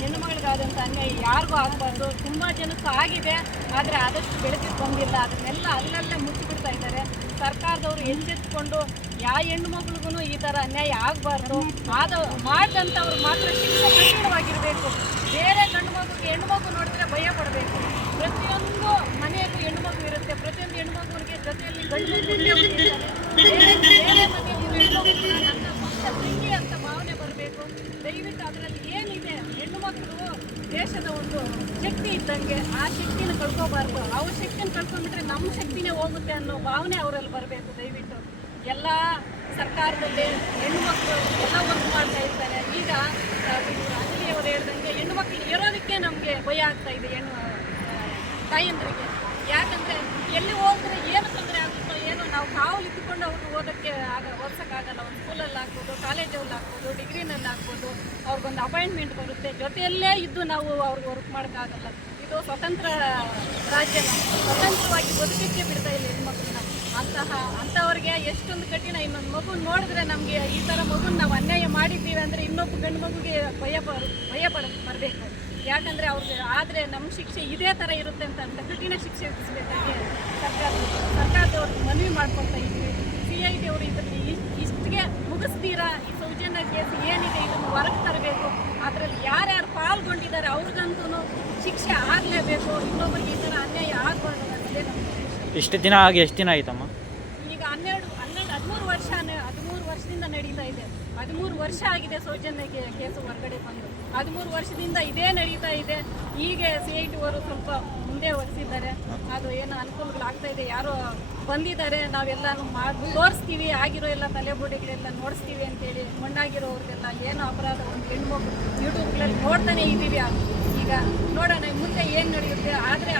ಹೆಣ್ಣುಮಗಳಿಗಾದಂಥ ಅನ್ಯಾಯ ಯಾರಿಗೂ ಆಗಬಾರ್ದು. ತುಂಬ ಜನಕ್ಕೂ ಆಗಿದೆ, ಆದರೆ ಆದಷ್ಟು ಬೆಳಕಿಗೆ ಬಂದಿಲ್ಲ. ಅದನ್ನೆಲ್ಲ ಅಲ್ಲಲ್ಲೇ ಮುಚ್ಚಿಬಿಡ್ತಾ ಇದ್ದಾರೆ. ಸರ್ಕಾರದವರು ಎಚ್ಚೆತ್ತುಕೊಂಡು ಯಾವ ಹೆಣ್ಣುಮಗಳಿಗೂ ಈ ಥರ ಅನ್ಯಾಯ ಆಗಬಾರ್ದು. ಮಾಡಿದಂಥವ್ರು ಮಾತ್ರ ಶಿಕ್ಷೆ ಕಠಿಣವಾಗಿರಬೇಕು. ಬೇರೆ ಹೆಣ್ಣುಮಗು ನೋಡಿದ್ರೆ ಭಯ ಪಡಬೇಕು. ಪ್ರತಿಯೊಂದು ಮನೆಯಲ್ಲೂ ಹೆಣ್ಣುಮಗು ಇರುತ್ತೆ. ಪ್ರತಿಯೊಂದು ಹೆಣ್ಣುಮಗುವಿಗೆ ಜೊತೆಯಲ್ಲಿ ಗಂಡು ಬೇರೆ ಮನೆಯಲ್ಲಿ ನನ್ನ ಸ್ವಂತ ತಂಗಿ ಅಂತ ಭಾವನೆ ಬರಬೇಕು. ದಯವಿಟ್ಟು ಅದರಲ್ಲಿ ಏನಿದೆ, ಹೆಣ್ಣುಮಕ್ಕಳು ದೇಶದ ಒಂದು ಶಕ್ತಿ ಇದ್ದಂಗೆ, ಆ ಶಕ್ತಿನ ಕಳ್ಕೋಬಾರ್ದು. ಅವ್ರ ಶಕ್ತಿನ ಕಳ್ಕೊಂಡ್ಬಿಟ್ರೆ ನಮ್ಮ ಶಕ್ತಿನೇ ಹೋಗುತ್ತೆ ಅನ್ನೋ ಭಾವನೆ ಅವರಲ್ಲಿ ಬರಬೇಕು. ದಯವಿಟ್ಟು ಎಲ್ಲ ಸರ್ಕಾರದಲ್ಲಿ ಹೆಣ್ಣುಮಕ್ಕಳು ಎಲ್ಲ ವರ್ಕ್ ಮಾಡ್ತಾ ಇರ್ತಾರೆ. ಈಗ ಅಂಜಲಿಯವರು ಹೇಳ್ದಂಗೆ ಹೆಣ್ಣುಮಕ್ಕಳು ಇರೋದಕ್ಕೆ ನಮಗೆ ಭಯ ಆಗ್ತಾ ಇದೆ ತಾಯಂದ್ರಿಗೆ. ಯಾಕಂದರೆ ಎಲ್ಲಿ ಹೋದ್ರೆ ಏನು ತೊಂದರೆ ಆಗುತ್ತೋ ಏನೋ, ನಾವು ಕಾವಲು ಇದ್ದುಕೊಂಡು ಅವ್ರಿಗೆ ಓದ್ಸೋಕ್ಕಾಗಲ್ಲ. ಒಂದು ಸ್ಕೂಲಲ್ಲಿ ಆಗ್ಬೋದು, ಕಾಲೇಜಲ್ಲಿ ಆಗ್ಬೋದು, ಡಿಗ್ರಿನಲ್ಲಿ ಆಗ್ಬೋದು, ಅವ್ರಿಗೊಂದು ಅಪಾಯಿಂಟ್ಮೆಂಟ್ ಬರುತ್ತೆ. ಜೊತೆಯಲ್ಲೇ ಇದ್ದು ನಾವು ಅವ್ರಿಗೆ ವರ್ಕ್ ಮಾಡೋಕ್ಕಾಗಲ್ಲ. ಇದು ಸ್ವತಂತ್ರ ರಾಜ್ಯ, ಸ್ವತಂತ್ರವಾಗಿ ಬದುಕಕ್ಕೆ ಬಿಡ್ತಾ ಇಲ್ಲ ಹೆಣ್ಮಕ್ಳನ್ನ. ಅಂಥವ್ರಿಗೆ ಎಷ್ಟೊಂದು ಕಠಿಣ. ಇನ್ನೊಂದು ಮಗು ನೋಡಿದ್ರೆ ನಮಗೆ ಈ ಥರ ಮಗುನ ನಾವು ಅನ್ಯಾಯ ಮಾಡಿದ್ದೀವಿ ಅಂದರೆ ಇನ್ನೊಬ್ಬ ಗಂಡು ಮಗುಗೆ ಭಯ ಬರಬೇಕು. ಯಾಕಂದರೆ ಅವ್ರಿಗೆ ಆದರೆ ನಮ್ಮ ಶಿಕ್ಷೆ ಇದೇ ಥರ ಇರುತ್ತೆ ಅಂತ ಕಠಿಣ ಶಿಕ್ಷೆ ವಿಧಿಸಬೇಕಾಗಿ ಸರ್ಕಾರದವ್ರಿಗೆ ಮನವಿ ಮಾಡ್ಕೊತಾ ಇದ್ವಿ. CID ಅವರು ಇದರಲ್ಲಿ ಇಷ್ಟಿಗೆ ಮುಗಿಸ್ತೀರಾ, ಈ ಸೌಜನ್ಯ ಕೇಸ್ ಏನಿದೆ ಇದನ್ನು ಹೊರಗೆ ತರಬೇಕು. ಅದರಲ್ಲಿ ಯಾರ್ಯಾರು ಪಾಲ್ಗೊಂಡಿದ್ದಾರೆ ಅವ್ರಿಗಂತೂ ಶಿಕ್ಷೆ ಆಗಲೇಬೇಕು. ಇನ್ನೊಬ್ಬರಿಗೆ ಈ ಥರ ಅನ್ಯಾಯ ಆಗಬಾರ್ದು ಅನ್ನೋದೇ ನಮ್ಮ ಉದ್ದೇಶ. ಇಷ್ಟು ದಿನ ಆಗಿ ಎಷ್ಟು ದಿನ ಆಯ್ತಮ್ಮ? ಈಗ 13 ವರ್ಷದಿಂದ ನಡೀತಾ ಇದೆ. 13 ವರ್ಷ ಆಗಿದೆ ಸೌಜನ್ಯ ಕೇಸು ಹೊರಗಡೆ ಬಂದು. 13 ವರ್ಷದಿಂದ ಇದೇ ನಡೀತಾ ಇದೆ. ಹೀಗೆ CID ಅವರು ಸ್ವಲ್ಪ ಮುಂದೆ ಒರೆಸಿದ್ದಾರೆ. ಅದು ಏನೋ ಅನುಕೂಲಗಳಾಗ್ತಾ ಇದೆ. ಯಾರೋ ಬಂದಿದ್ದಾರೆ, ನಾವೆಲ್ಲನೂ ತೋರಿಸ್ತೀವಿ, ಆಗಿರೋ ಎಲ್ಲ ತಲೆಬೋಡೆಗಳೆಲ್ಲ ನೋಡಿಸ್ತೀವಿ ಅಂತೇಳಿ ಮಣ್ಣಾಗಿರೋರಿಗೆಲ್ಲ ಏನೋ ಅಪರಾಧ ಒಂದು ಹೆಣ್ಮಗು ಯೂಟ್ಯೂಬ್ಗಳಲ್ಲಿ ನೋಡ್ತಾನೆ ಇದ್ದೀವಿ. ಈಗ ನೋಡೋಣ ಮುಂದೆ ಏನು ನಡೆಯುತ್ತೆ. ಆದರೆ